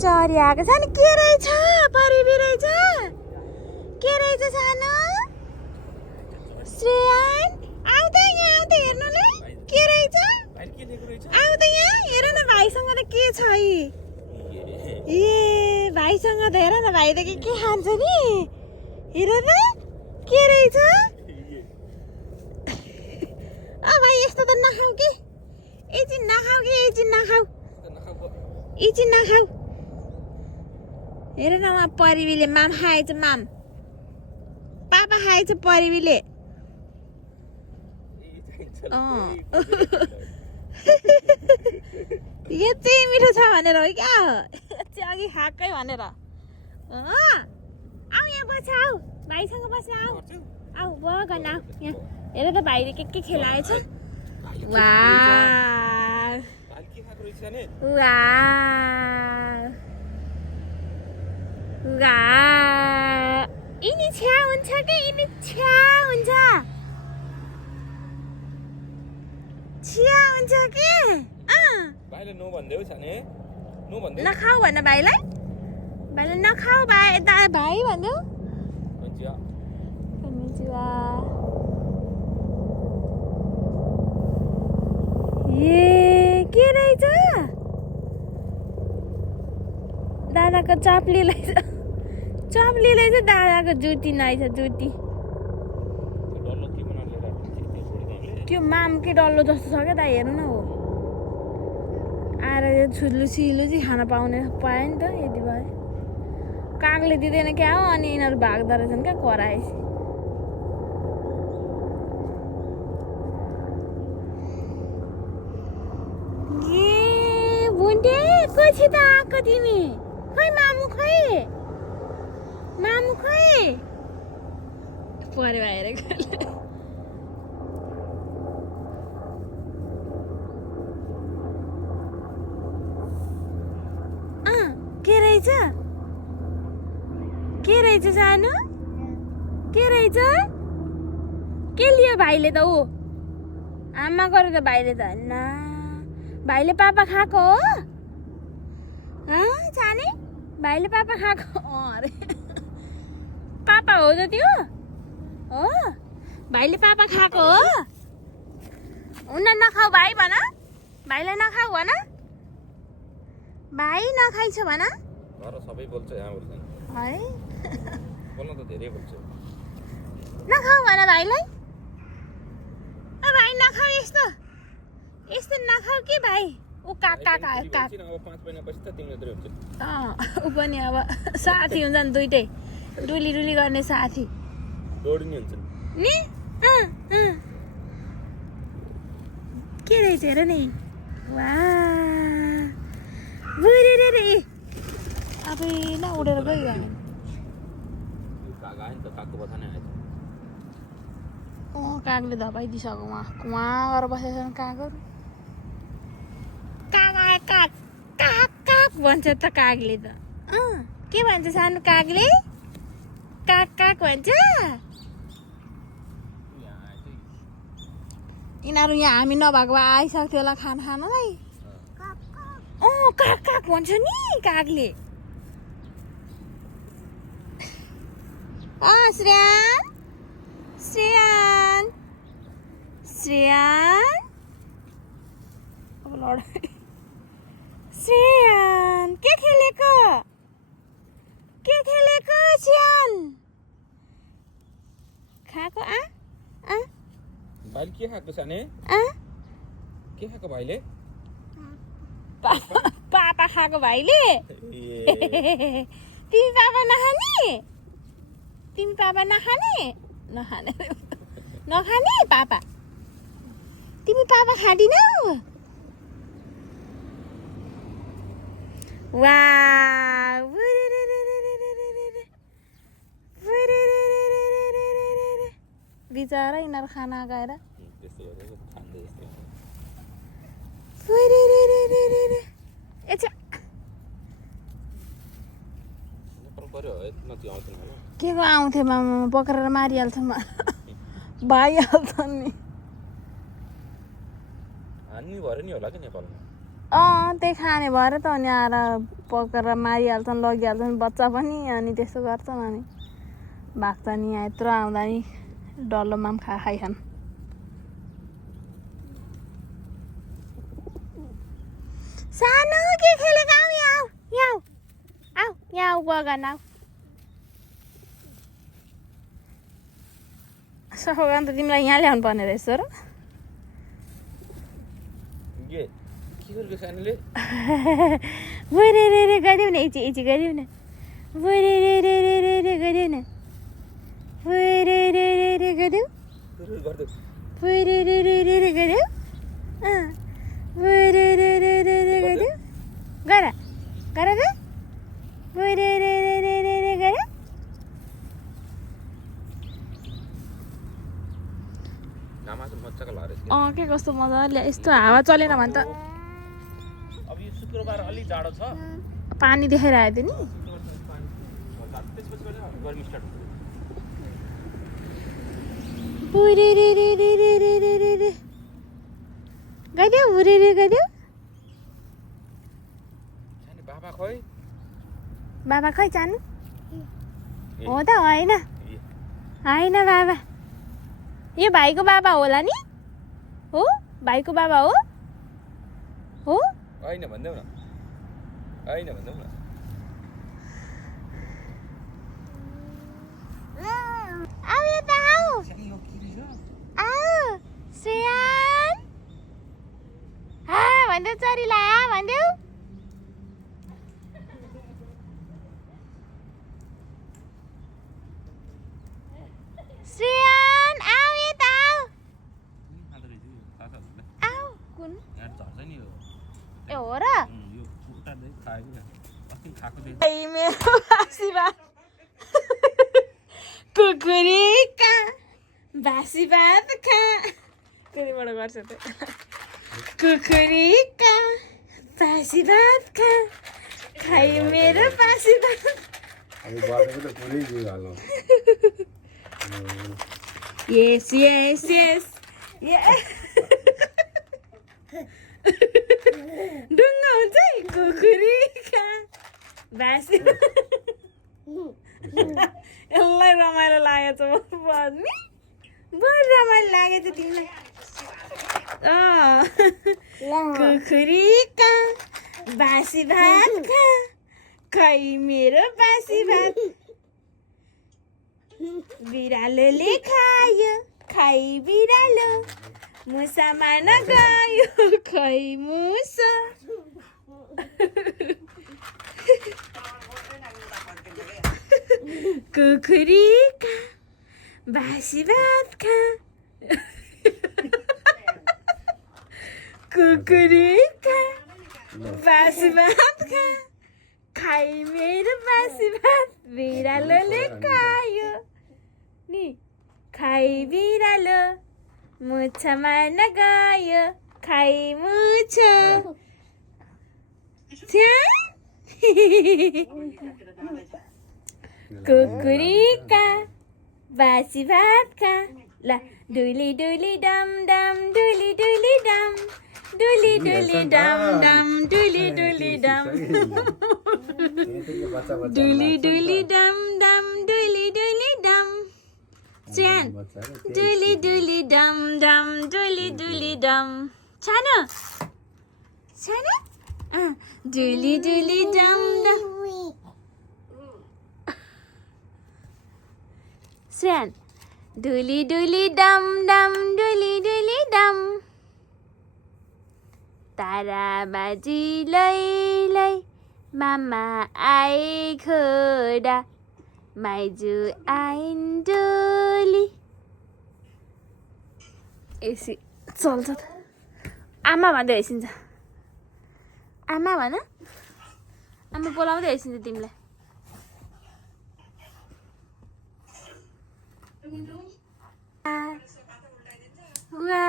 चरी आएको छ नि के रहेछ परिबी रहेछ के रहेछ सानो श्रेयान आउ त यहाँ आउ त हेर्नुले के रहेछ आउ त यहाँ हेर न भाइसँग त के छ ए भाइसँग त हेर न भाइ त के खान्छ नि हेर त के रहेछ भाइ यस्तो त नखाऊ कि एकछिन नखाऊ कि एकछिन नखाऊ एकछिन नखाऊ हेर न उहाँ परिबीले माम खाएछ माम पापा खाएछ परिबीले यो चाहिँ मिठो छ भनेर हो क्या चाहिँ अघि खाएकै भनेर आऊ यहाँ बस आऊ भाइसँग बस आऊ आऊ बगन आऊ यहाँ हेर त भाइले के खेलाएछ वाह यिनी छ्या हुन्छ कि यिनी छ्या हुन्छ छ्या हुन्छ कि भाइले नो भन्दै हो छाने नो भन्दै नखाऊ भन्न भाइलाई नखाऊ भाइ भाइ भन्देऊ कन्निचिवा ए के रहेछ दादाको चप्ली रहेछ दादाको जुती रहेछ जुती त्यो मामकै डल्लो जस्तो छ क्या दा हेर्नु न हो आएर यो छुल्लु सिलु चाहिँ खान पाउने पायो नि त यति भयो कागले दिँदैन क्या हो अनि यिनीहरू भाग्दो रहेछन् क्या कराएपछि पछि त आएको तिमी खै मामु खै परेवा हेरेको के रहेछ सानो के रहेछ के लियो भाइले त ऊ आमा गरे त भाइले त होइन भाइले पापा खाएको हो जाने भाइले पापा खाएको अरे पापा हो त त्यो हो भाइले पापा खाएको हो हुन नखाऊ भाइ भन भाइलाई नखाऊ भन भाइ नखाइछ भन घर सबै बोल्छ यहाँ बोल्दैन है बोल्न त धेरै बोल्छ नखाऊ भन भाइलाई भाइ नखाऊ यस्तो नखाऊ कि भाइ ऊ काक अब 5 महिनापछि त तिमीले हुन्छ ऊ पनि अब साथी हुन्छन् दुइटै डुली गर्ने साथी दौडिने हुन्छ नि के रहेछ हेर नि वाह रे अब न उडेर गयो हामी काग आयो नि त कागको बथा नै आएछ कागले धपाइदिइसक्यो उहाँ गएर बसेको छन् कागहरू काग आयो काग भन्छ त कागले त के भन्छ सानो कागले काग भन्छ यिनीहरू यहाँ हामी नभएको भए आइसक्थ्यो होला खानालाई काग भन्छ नि कागले श्रेयान अब लडाई श्रेयान के खेलेको श्रेयान खाएको भाइले के खाएको साने के खाएको भाइले पापा खाएको भाइले तिमी पापा नखाने पापा तिमी पापा खाँदिनौ बिचारा यिनीहरू खाना गएर के को आउँथे मामा पक्रेर मारिहाल्छ भाइहाल्छ नि हान्ने भएर नि होला कि नेपालमा त्यही खाने भएर त अनि आएर पकाएर मारिहाल्छन् लगिहाल्छन् बच्चा पनि अनि त्यस्तो गर्छन् अनि भाग्छ नि यहाँ यत्रो आउँदा नि डल्लोमा पनि खाइखान् सानो के खेलेको आऊ यहाँ आऊ आऊ यहाँ आऊ बगान आऊ सफागान त तिमीलाई यहाँ ल्याउनु पर्ने रहेछ र के गरेको सानोले बुरे रे रे गरिदेऊ न इची इची गरिदेऊ न बुरे रे रे रे रे रे गरिदेऊ न बुरे रे रे रे गरिदेऊ बुरे रे रे रे रे गरिदेऊ बुरे रे रे रे रे गरिदेऊ गर गर त बुरे रे रे रे रे रे गर के कस्तो मजाले यस्तो हावा चलेन भने त अब यो शुक्रबार अलि जाडो छ पानी देखाइरहेको थियो नि गर्मी स्टार्ट हुन्छ उरे रे रे रे रे रे रे रे रे गइदेऊ उरे रे गइदेऊ सानो बाबा खोइ बाबा खै जानु हो त होइन होइन बाबा यो भाइको बाबा होला नि हो भाइको बाबा हो हो होइन भन्देऊ न होइन भन्देऊ न आऊ यता आऊ आऊ श्रेयान भन्देऊ चरीलाई भन्देऊ श्रेयान आऊ यता आऊ आऊ कुन ए हो र मेरो बासी भात कुकुरीका बासी भात खा कतिबाट गर्छ त कुकुरीका बासी भात खा खाइ मेरो बासी भात Yes, yes, yes. Yeah. ढुङ्गा हुन्छ है कुकुरीका बासी यसलाई रमाइलो लागेछ बस्ने बढी रमाइलो लागेछ तिमीलाई कुकुरीका बासी भात खा खै मेरो बासी भात बिरालोले खायो खै बिरालो मुसामा नगयो खै मुसा कुकुरीका बासी भात खा कुकुरीका बासी भात खा खै मेरो बासी भात बिरालोले खायो नि खै बिरालो मुछामा नगयो खै मुछो कुकुरीका बासी भात खा ल डुली डुली डम डम डुली डुली डम डुली डुली डम डम डुली डुली डम डुली डुली डम डम डुली डुली डम Jen, dooley dooley dum dum, dooley dooley dum. Chana, Chana, dooley dooley dum dum. Jen, dooley dooley dum dum, dooley dooley dum. Tara baji lay lay, mama ai khoda. माइजू आइन डोली एसी चल्छ त आमा भन्दै हैसिन्छ आमा भन आमा बोलाउँदै हैसिन्छ तिमीलाई वा